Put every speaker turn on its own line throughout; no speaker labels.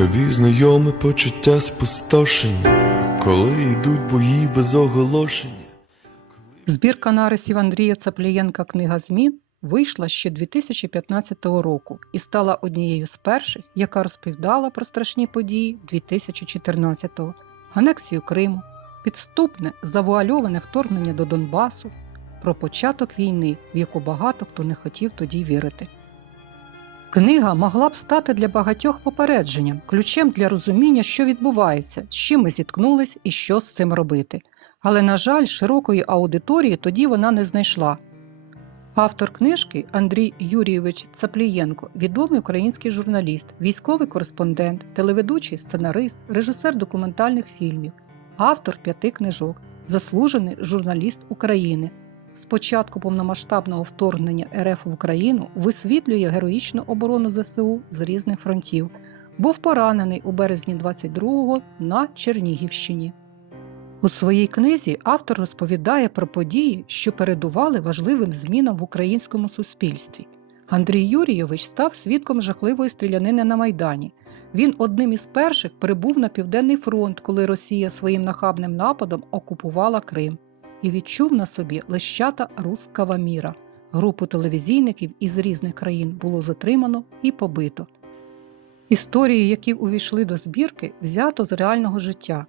Тобі знайоме почуття спустошення, коли йдуть бої без оголошення.
Збірка нарисів Андрія Цаплієнка Книга змін вийшла ще 2015 року і стала однією з перших, яка розповідала про страшні події 2014-го, анексію Криму, підступне завуальоване вторгнення до Донбасу, про початок війни, в яку багато хто не хотів тоді вірити. Книга могла б стати для багатьох попередженням, ключем для розуміння, що відбувається, з чим ми зіткнулись і що з цим робити. Але, на жаль, широкої аудиторії тоді вона не знайшла. Автор книжки Андрій Юрійович Цаплієнко, відомий український журналіст, військовий кореспондент, телеведучий сценарист, режисер документальних фільмів, автор п'яти книжок, заслужений журналіст України. З початку повномасштабного вторгнення РФ в Україну висвітлює героїчну оборону ЗСУ з різних фронтів. Був поранений у березні 22-го на Чернігівщині. У своїй книзі автор розповідає про події, що передували важливим змінам в українському суспільстві. Андрій Юрійович став свідком жахливої стрілянини на Майдані. Він одним із перших прибув на Південний фронт, коли Росія своїм нахабним нападом окупувала Крим, і відчув на собі лещата рускава міра. Групу телевізійників із різних країн було затримано і побито. Історії, які увійшли до збірки, взято з реального життя.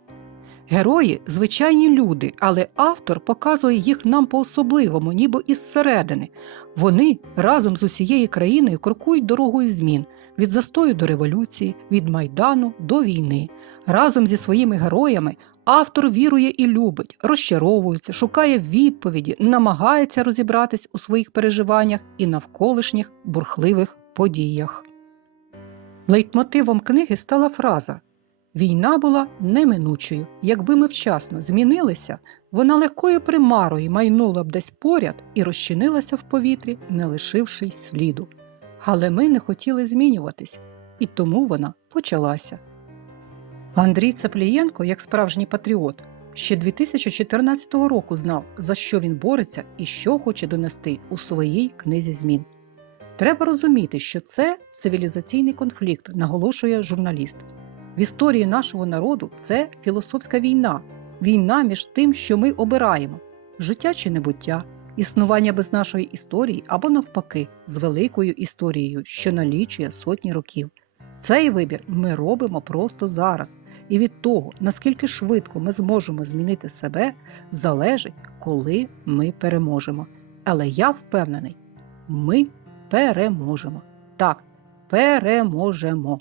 Герої звичайні люди, але автор показує їх нам по-особливому, ніби із середини. Вони разом з усією країною крокують дорогою змін від застою до революції, від майдану до війни. Разом зі своїми героями автор вірує і любить, розчаровується, шукає відповіді, намагається розібратись у своїх переживаннях і навколишніх бурхливих подіях. Лейтмотивом книги стала фраза Війна була неминучою. Якби ми вчасно змінилися, вона легкою примарою майнула б десь поряд і розчинилася в повітрі, не лишивши й сліду. Але ми не хотіли змінюватись, і тому вона почалася. Андрій Цаплієнко, як справжній патріот, ще 2014 року знав, за що він бореться і що хоче донести у своїй книзі змін. Треба розуміти, що це цивілізаційний конфлікт, наголошує журналіст. Історії нашого народу це філософська війна, війна між тим, що ми обираємо життя чи небуття, існування без нашої історії або навпаки, з великою історією, що налічує сотні років. Цей вибір ми робимо просто зараз, і від того, наскільки швидко ми зможемо змінити себе, залежить, коли ми переможемо. Але я впевнений, ми переможемо. Так, переможемо.